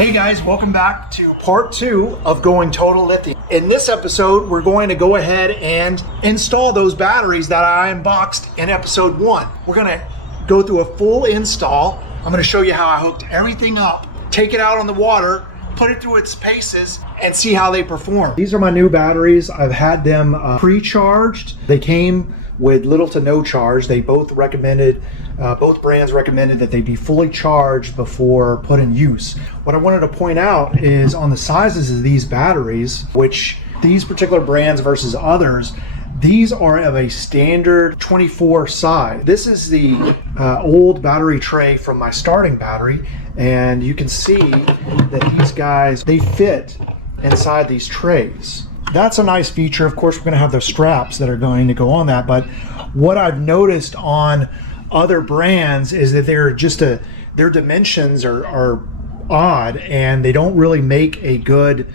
Hey guys, welcome back to part 2 of Going Total Lithium. In this episode, we're going to go ahead and install those batteries that I unboxed in episode 1. We're gonna go through a full install. I'm gonna show you how I hooked everything up, take it out on the water, put it through its paces, and see how they perform. These are my new batteries. I've had them pre-charged. They came with little to no charge. They both recommended, both brands recommended that they be fully charged before put in use. What I wanted to point out is on the sizes of these batteries, which these particular brands versus others, these are of a standard 24 size. This is the old battery tray from my starting battery, and you can see that these guys, they fit inside these trays. That's a nice feature. Of course, we're going to have those straps that are going to go on that, but what I've noticed on other brands is that they're just their dimensions are odd, and they don't really make a good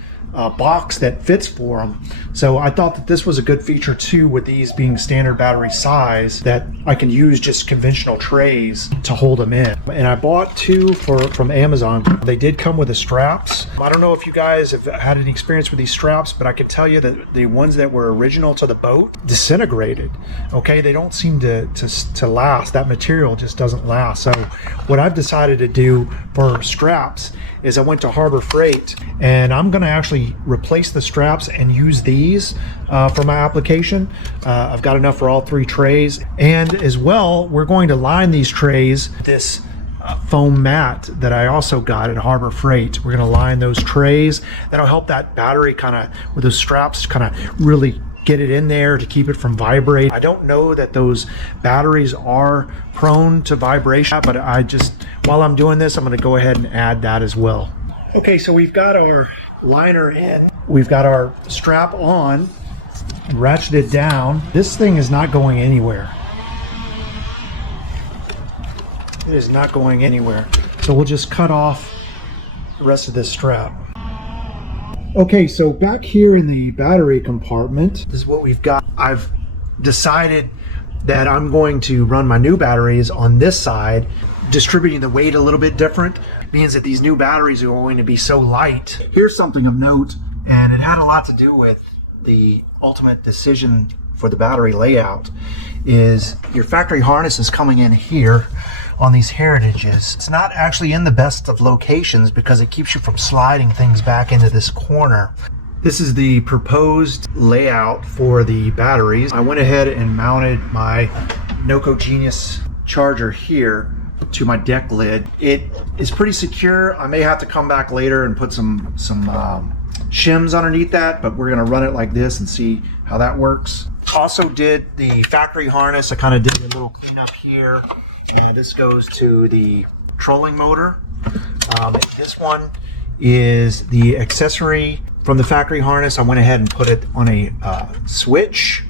box that fits for them. So I thought that this was a good feature too, with these being standard battery size, that I can use just conventional trays to hold them in. And I bought 2 from Amazon. They did come with the straps. I don't know if you guys have had any experience with these straps, but I can tell you that the ones that were original to the boat disintegrated. Okay, they don't seem to last. That material just doesn't last. So what I've decided to do for straps is I went to Harbor Freight, and I'm going to actually replace the straps and use these for my application. I've got enough for all 3 trays, and as well, we're going to line these trays this foam mat that I also got at Harbor Freight. We're going to line those trays. That'll help that battery kind of, with those straps, kind of really get it in there to keep it from vibrating. I don't know that those batteries are prone to vibration, but I just, while I'm doing this, I'm going to go ahead and add that as well. Okay, so we've got our liner in. We've got our strap on, ratcheted down. This thing is not going anywhere. It is not going anywhere. So we'll just cut off the rest of this strap. Okay, so back here in the battery compartment, this is what we've got. I've decided that I'm going to run my new batteries on this side, distributing the weight a little bit different. It means that these new batteries are going to be so light. Here's something of note, and it had a lot to do with the ultimate decision for the battery layout, is your factory harness is coming in here on these heritages. It's not actually in the best of locations because it keeps you from sliding things back into this corner. This is the proposed layout for the batteries. I went ahead and mounted my Noco Genius charger here to my deck lid. It is pretty secure. I may have to come back later and put some shims underneath that, but we're gonna run it like this and see how that works. Also did the factory harness. I kind of did a little cleanup here. And this goes to the trolling motor. This one is the accessory from the factory harness. I went ahead and put it on a switch.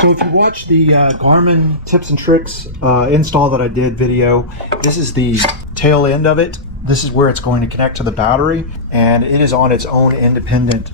So if you watch the Garmin tips and tricks install that I did video, this is the tail end of it. This is where it's going to connect to the battery, and it is on its own independent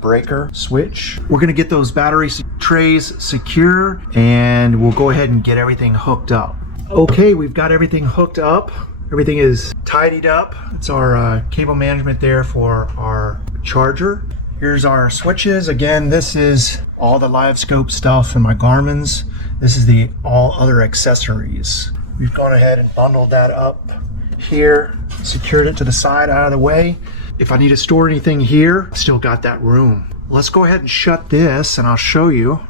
breaker switch. We're going to get those battery trays secure, and we'll go ahead and get everything hooked up. Okay, we've got everything hooked up. Everything is tidied up. It's our cable management there for our charger. Here's our switches. Again, this is all the live scope stuff in my Garmin's. This is the all other accessories. We've gone ahead and bundled that up here, secured it to the side out of the way. If I need to store anything here, still got that room. Let's go ahead and shut this and I'll show you.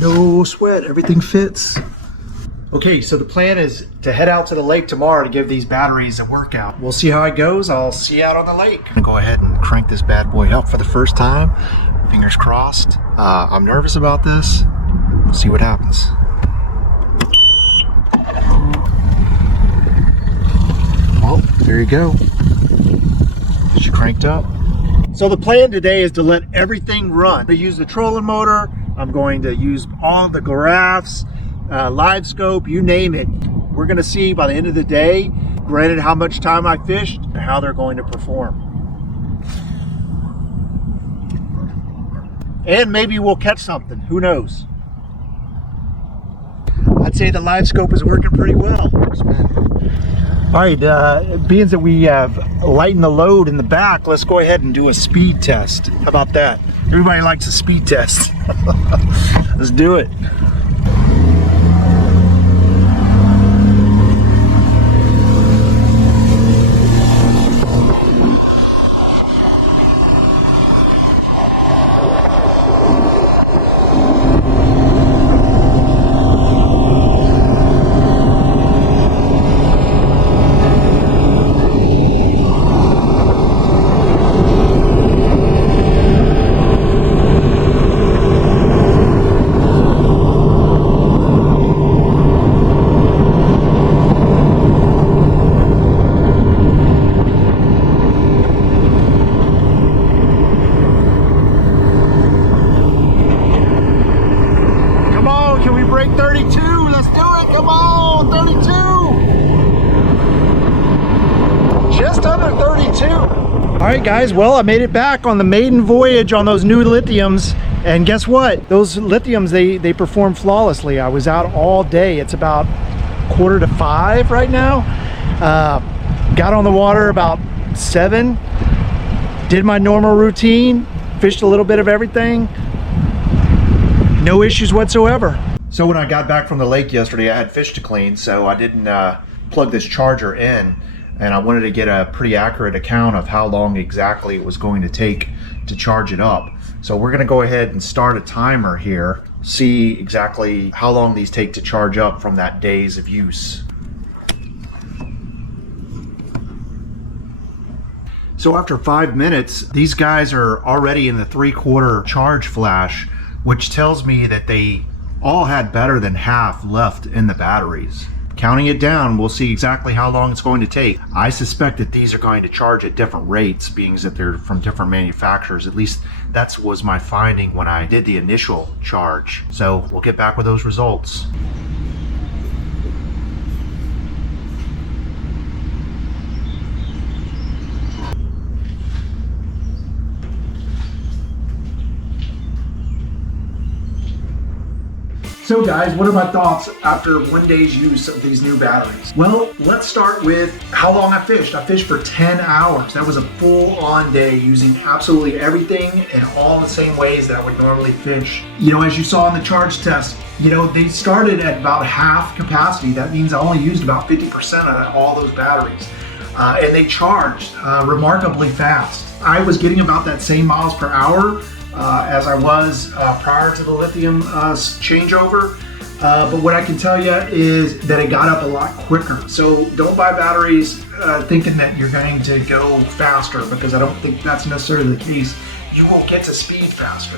No sweat, everything fits. Okay, so the plan is to head out to the lake tomorrow to give these batteries a workout. We'll see how it goes. I'll see you out on the lake. Go ahead and crank this bad boy up for the first time. Fingers crossed. I'm nervous about this. We'll see what happens. Well, there you go. She cranked up. So the plan today is to let everything run. To use the trolling motor, I'm going to use all the giraffes, live scope, you name it. We're going to see by the end of the day, granted how much time I fished, and how they're going to perform. And maybe we'll catch something, who knows. I'd say the live scope is working pretty well. All right, being that we have lightened the load in the back, let's go ahead and do a speed test. How about that? Everybody likes a speed test. Let's do it. Can we break 32? Let's do it. Come on, 32. Just under 32. All right, guys. Well, I made it back on the maiden voyage on those new lithiums. And guess what? Those lithiums, they perform flawlessly. I was out all day. It's about 4:45 right now. Got on the water about 7. Did my normal routine. Fished a little bit of everything. No issues whatsoever. So when I got back from the lake yesterday, I had fish to clean, so I didn't plug this charger in, and I wanted to get a pretty accurate account of how long exactly it was going to take to charge it up. So we're gonna go ahead and start a timer here, see exactly how long these take to charge up from that days of use. So after 5 minutes, these guys are already in the 3/4 charge flash, which tells me that they all had better than half left in the batteries. Counting it down, we'll see exactly how long it's going to take. I suspect that these are going to charge at different rates, being that they're from different manufacturers. At least that was my finding when I did the initial charge. So we'll get back with those results. So guys, what are my thoughts after 1 day's use of these new batteries? Well, let's start with how long I fished. I fished for 10 hours. That was a full-on day using absolutely everything in all the same ways that I would normally fish. You know, as you saw in the charge test, you know, they started at about half capacity. That means I only used about 50% of all those batteries. And they charged remarkably fast. I was getting about that same miles per hour as I was prior to the lithium changeover. But what I can tell you is that it got up a lot quicker. So don't buy batteries thinking that you're going to go faster, because I don't think that's necessarily the case. You will get to speed faster.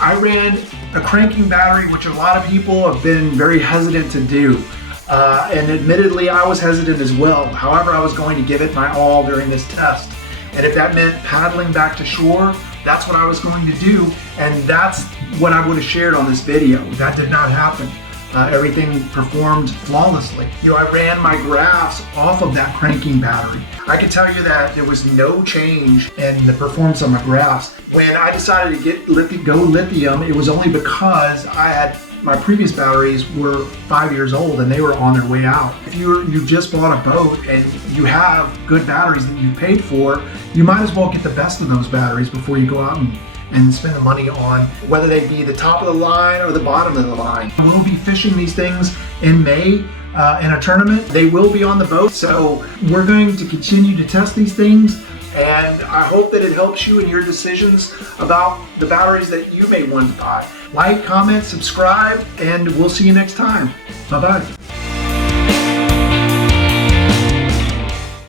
I ran a cranking battery, which a lot of people have been very hesitant to do. And admittedly, I was hesitant as well. However, I was going to give it my all during this test. And if that meant paddling back to shore, that's what I was going to do. And that's what I would have shared on this video. That did not happen. Everything performed flawlessly. You know, I ran my graphs off of that cranking battery. I can tell you that there was no change in the performance of my graphs. When I decided to go lithium, it was only because my previous batteries were 5 years old and they were on their way out. If you just bought a boat and you have good batteries that you paid for, you might as well get the best of those batteries before you go out and spend the money on whether they be the top of the line or the bottom of the line. We'll be fishing these things in May in a tournament. They will be on the boat, so we're going to continue to test these things, and I hope that it helps you in your decisions about the batteries that you may want to buy. Like, comment, subscribe, and we'll see you next time. Bye-bye.